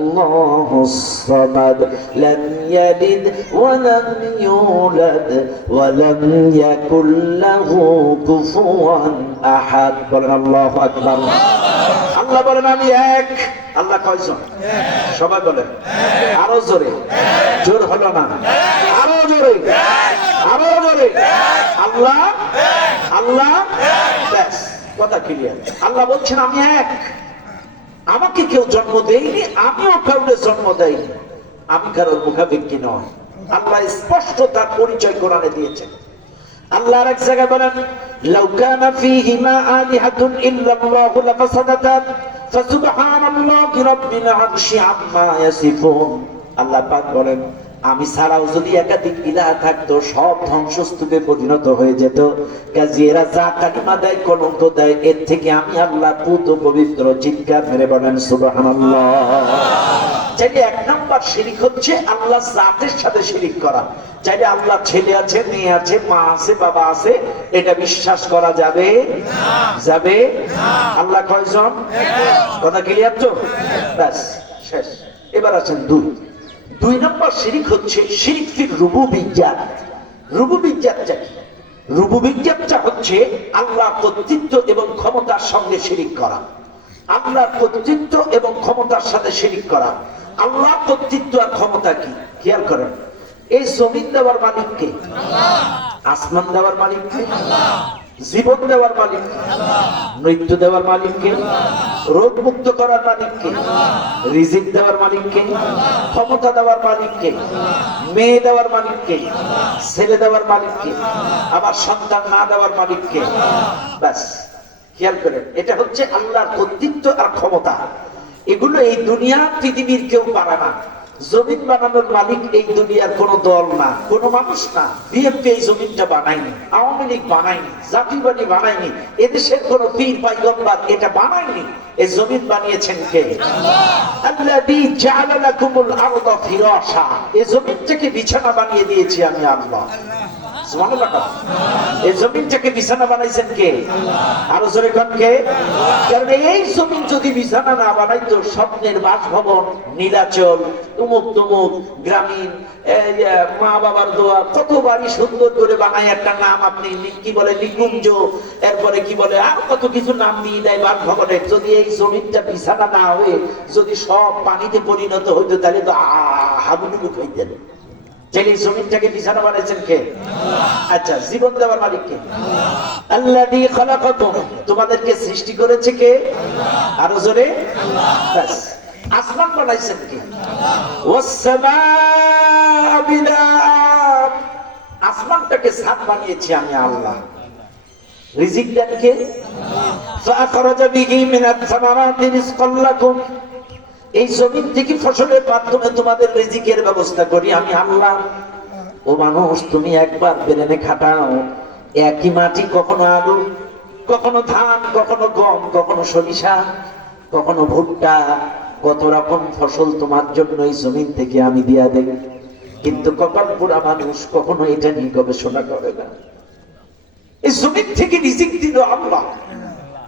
আল্লাহুস সামাদ লাম ইয়ালিদ ওয়া লাম ইউলাদ ওয়া লাম ইয়াকুল লাহু কুফুয়ান আহাদ। বলেন আল্লাহু আকবার। আল্লাহ বলেন আমি এক। আল্লাহ কয়জন? সবাই বলেন আরো জোরে। জোর হলো না, আরো জোরে, আরো জোরে। আল্লাহ আল্লাহ, ব্যাস কথা ক্লিয়ার। আল্লাহ বলছেন আমি এক, আমাকে কেউ জন্ম দেয়নি, আমিও কাউকে জন্ম দেয়নি, আমি কারোর মুখাপেক্ষী নয়। আল্লাহ স্পষ্ট তার পরিচয় কোরআনে দিয়েছেন। আল্লাহ এক জায়গায় বলেন লাউ কানা ফীহিমা আলিহাতুন ইল্লাল্লাহু লাফাসাদাতা ফাসুবহানাল্লাহি রাব্বিল আরশি আম্মা ইয়াসিফুন। আল্লাহ পাক বলেন আমি ছাড়াও যদি একাধিক ইলাহ থাকতো সব ধ্বংসস্তূপে পরিণত হয়ে যেত। কাজী এরা যা কালিমা দেয় কলঙ্ক দেয়, এর থেকে আমি আল্লাহ পুত পবিত্র। চিৎকার মেরে বলেন সুবহানাল্লাহ। চাইলে এক নম্বর শিরিক হচ্ছে আল্লাহ জাতের সাথে শিরিক করা। চাইলে আল্লাহ ছেলে আছে, মেয়ে আছে, মা আছে, বাবা আছে, এটা বিশ্বাস করা যাবে যাবে? আল্লাহ কয়জন? কথা ক্লিয়ার তো? ব্যাস শেষ। এবার আছেন দুই নম্বর শিরিক হচ্ছে শিরিক ফির রুবুবিয়্যাত। রুবুবিয়্যাতটা কি? রুবুবিয়্যাতটা হচ্ছে আল্লাহর কর্তৃত্ব এবং ক্ষমতার সঙ্গে শিরিক করা। আল্লাহর কর্তৃত্ব এবং ক্ষমতার সাথে শিরিক করা। আল্লাহর কর্তৃত্ব আর ক্ষমতা কি খেয়াল করেন। এই জমিন দেওয়ার মালিক কে? আসমান দেওয়ার মালিক কে? জীবন দেওয়ার মালিক কে? মৃত্যু দেওয়ার মালিক কে? রোগ মুক্ত করার মালিক কে? রিজিক দেওয়ার মালিক কে? ক্ষমতা দেওয়ার মালিক কে? মেয়ে দেওয়ার মালিক কে? ছেলে দেওয়ার মালিক কে? আবার সন্তান না দেওয়ার মালিক কে? ব্যাস খেয়াল করেন, এটা হচ্ছে আল্লাহর কর্তৃত্ব আর ক্ষমতা। এগুলো এই দুনিয়া পৃথিবীর কেউ পারে না। জমিন বানানোর মালিক এই দুনিয়ার কোন দল না, কোন মানুষ না। বিএনপি এই জমিনটা বানায়নি, আওয়ামী লীগ বানায়নি, জাতীয়বাদী বানায়নি, এদেশের কোন পীর পয়গম্বর এটা বানায়নি। এই জমিন বানিয়েছেন কে? আল্লাযী জাআলা লাকুমুল আরদা ফিরাশা। এই জমিনটাকে বিছানা বানিয়ে দিয়েছি আমি আল্লাহ। সুবহানাল্লাহ। এই জমিনটাকে বিছানা বানাইছেন কে? আরো জোরে কোন কে? কারণ এই জমিন যদি বিছানা না বানাইতো, স্বপ্নের বাসভবন, নীলাচল, উমুক তুমুক, গ্রামীণ, মা বাবার দোয়া, কত বাড়ি সুন্দর করে বানায় একটা নাম আপনি কি বলে নিকুঞ্জ, এরপরে কি বলে আর কত কিছু নাম দিয়ে দেয় বাসভবনের। যদি এই জমিনটা বিছানা না হয়ে যদি সব পানিতে পরিণত হইতো, তাহলে তো হাবুডুবু হইতেন। এই জমিনটাকে বিছানা বানাইছেন কে? আচ্ছা, জীবন দেওয়ার মালিক কে? আল্লাযী খালাকাকুম। তোমাদেরকে সৃষ্টি করেছে কে? আরো জোরে। ব্যাস। আসমান বানাইছেন কে? ওয়াস সামাআ বিনাআ। আসমানটাকে ছাদ বানিয়েছি আমি আল্লাহ। রিজিক দেন কে? ফাআখরাজা বিহি মিনাত সামারাতি রিজকাল লাকুম। এই জমিন থেকে ফসলের মাধ্যমে তোমাদের রিজিকের ব্যবস্থা করি আমি আল্লাহ। ও মানুষ, তুমি একবার বেরেনে খাটাও, একই মাটি, কখনো আলু, কখনো ধান, কখনো গম, কখনো সরিষা, কখনো ভুট্টা, কত রকম ফসল তোমার জন্য এই জমিন থেকে আমি দিয়া দেই। কিন্তু কপাল পোড়া মানুষ কখনো এটা নিয়ে গবেষণা করে না। এই জমিন থেকে রিজিক দিল আল্লাহ,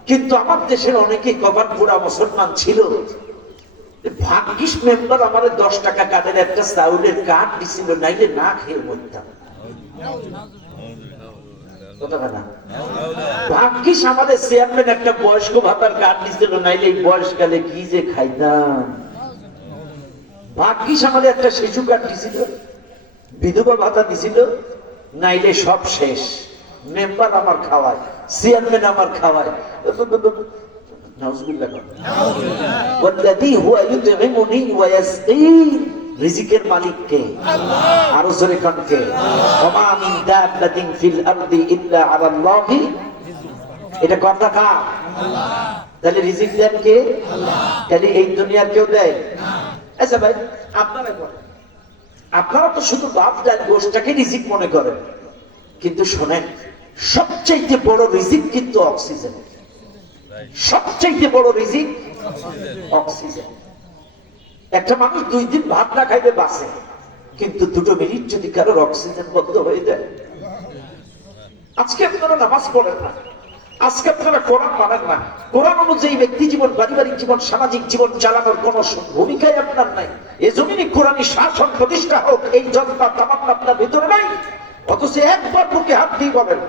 কিন্তু আমার দেশের অনেকেই কপাল পোড়া মুসলমান ছিল। ভাগ্যিস মেম্বার আমার 10 টাকা কার্ডের একটা চাউলের কার্ড দিছিল, নাইলে না খেয়ে মরতাম। ভাগ্যিস আমাদের চেয়ারম্যান একটা বয়স্ক ভাতার কার্ড দিছিল, নাইলে এই বয়সকালে কি যে খাইতাম। ভাগ্যিস আমাদের একটা শিশু কার্ড দিছিল, বিধবা ভাতা দিছিল, নাইলে সব শেষ। মেম্বার আমার খাওয়ায়, চেয়ারম্যান আমার খাওয়ায়। রিজিকের মালিক কে? আরো জোরে কোন কে? ওমা মিন দাব্বাতিন ফিল আরদি ইল্লা আলাল্লাহি। এটা কথা কার? তাহলে রিজিক দেন কে? তাহলে এই দুনিয়ার কেউ দেয়? আচ্ছা ভাই, আপনারা তো শুধু বাপ ডাল গোশটাকে রিজিক মনে করেন, কিন্তু শোনেন, সবচেয়ে বড় রিজিক কিন্তু অক্সিজেন। সবচেয়ে বড় রিজিক অক্সিজেন। একটা মানুষ 2 দিন ভাত না খাইবে বাঁচে, কিন্তু 2 মিনিট যদি কারোর অক্সিজেন বন্ধ হয়ে যায়। আজকে আপনারা নামাজ পড়েন না, আজকে আপনারা কোরআন মানেন না, কোরআন অনুযায়ী ব্যক্তি জীবন, পারিবারিক জীবন, সামাজিক জীবন চালানোর কোন ভূমিকাই আপনার নাই। এই জমিনে কোরআনী শাসন প্রতিষ্ঠা হোক এই জনতা তামান্না আপনার ভিতরে নাই। অথচ একবার বুকে হাত দিয়ে বলেন,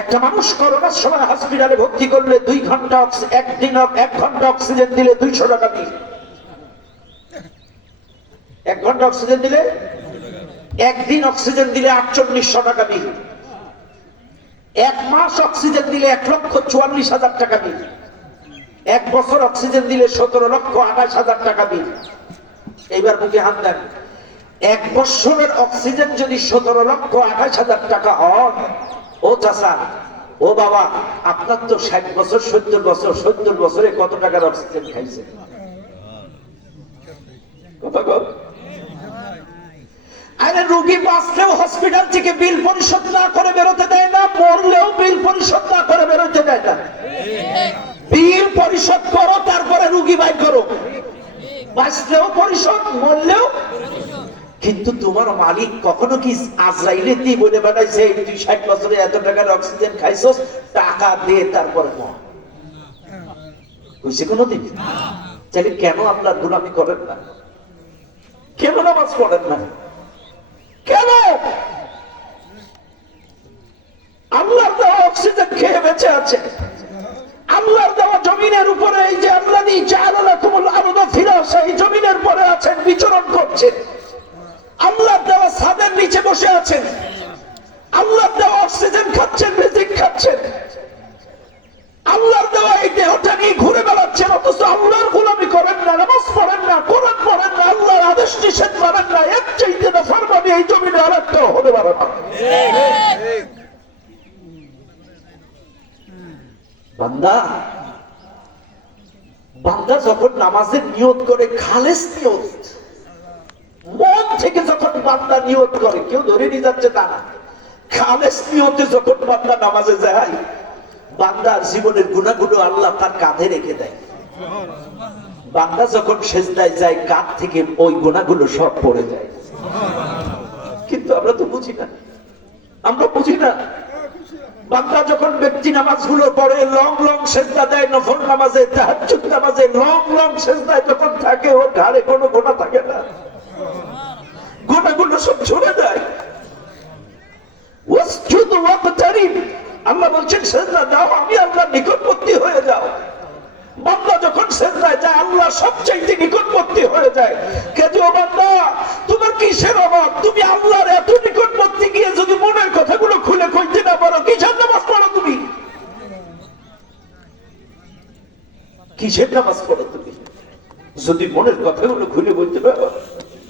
একটা মানুষ করোনার সময় হসপিটালে ভর্তি করলে 2 ঘন্টা একদিন 1 ঘন্টা অক্সিজেন দিলে 200 টাকা বিল। 1 ঘন্টা অক্সিজেন দিলে, একদিন অক্সিজেন দিলে 4800 টাকা বিল। 1 মাস অক্সিজেন দিলে 1,44,000 টাকা বিল। 1 বছর অক্সিজেন দিলে 17,28,000 টাকা বিল। এইবার বুকে হাত দেন, 1 বছরের অক্সিজেন যদি 17,28,000 টাকা হয়, ও চাচা, ও বাবা, আপনার তো 60 বছর 70 বছর, 70 বছরে কত টাকার অক্সিজেন খাইছে? আরে রোগী বাঁচলেও হসপিটাল থেকে বিল পরিশোধ না করে বেরোতে দেয় না, মরলেও বিল পরিশোধ না করে বেরোতে দেয় না। বিল পরিশোধ করো, তারপরে রোগী বাই করো। বাঁচলেও পরিশোধ, মরলেও। কিন্তু তোমার মালিক কখনো কি আজরাইলে দিয়ে বলে বেড়াইছে তুই 60 বছরে এত টাকার অক্সিজেন খাইছস, টাকা দিয়ে তারপরে মর? বুঝছে কোনদিন? তাহলে কেন আপনার গোলামি করেন না? কেন নামাজ পড়েন না? কেন? আল্লাহর দেওয়া অক্সিজেন খেয়ে বেঁচে আছে, আল্লাহর দেওয়া জমিনের উপরে, এই যে আল্লাযী জাআলা লাকুমুল আরদা ফিরাশা, এই জমিনের পরে আছেন, বিচরণ করছেন। আল্লাহর দেওয়া ছাদের নিচে বসে আছেন, আল্লাহর দেওয়া অক্সিজেন খাচ্ছেন, রিজিক খাচ্ছেন, আল্লাহর দেওয়া এই দেহটা নিয়ে ঘুরে বেড়াচ্ছেন। অথচ আল্লাহর গোলামি করেন না, নামাজ পড়েন না, কোরআন পড়েন না, আল্লাহর আদেশ নিষেধ মানেন না। এর চাইতে না ফরমানি এই জমিনে আরেকটা হতে পারে না। বান্দা, বান্দা যখন নামাজের নিয়ত করে, খালেস নিয়ত, মন থেকে যখন বান্দা নিয়ত করে, কেউ ধরে নিয়ে যাচ্ছে তা না, খালেস নিয়তে যখন বান্দা নামাজে যায়, বান্দার জীবনের গুনাহগুলো আল্লাহ তার কাঁধে রেখে দেয়। বান্দা যখন সেজদায় যায়, কাঁধ থেকে ওই গুনাহগুলো সব পড়ে যায়। কিন্তু আমরা তো বুঝি না, আমরা বুঝি না। বান্দা যখন ব্যক্তি নামাজগুলো পড়ে, লং লং সেজদা দেয়, নফল নামাজে, তাহাজ্জুদ নামাজে লং লং সেজদায় যখন থাকে, ওর ঘাড়ে কোনো গোনা থাকে না, গোনাগুলো সব ঝরে যায়। ওয়াসজুদ ওয়াকতারিব, আল্লাহ বলছেন সেজদা দাও, আমি আল্লাহর নিকটবর্তী হয়ে যাও। বান্দা যখন সেজদায় যায়, আল্লাহ সবচেয়ে নিকটবর্তী হয়ে যায়। কেন বান্দা, তোমার কিসের অভাব? তুমি আল্লাহর এত নিকটবর্তী গিয়ে যদি মনের কথাগুলো খুলে কইতে না পারো, কিসের নামাজ পড়ো তুমি? কিসের নামাজ পড়ো তুমি যদি মনের কথাগুলো খুলে বলতে পারো?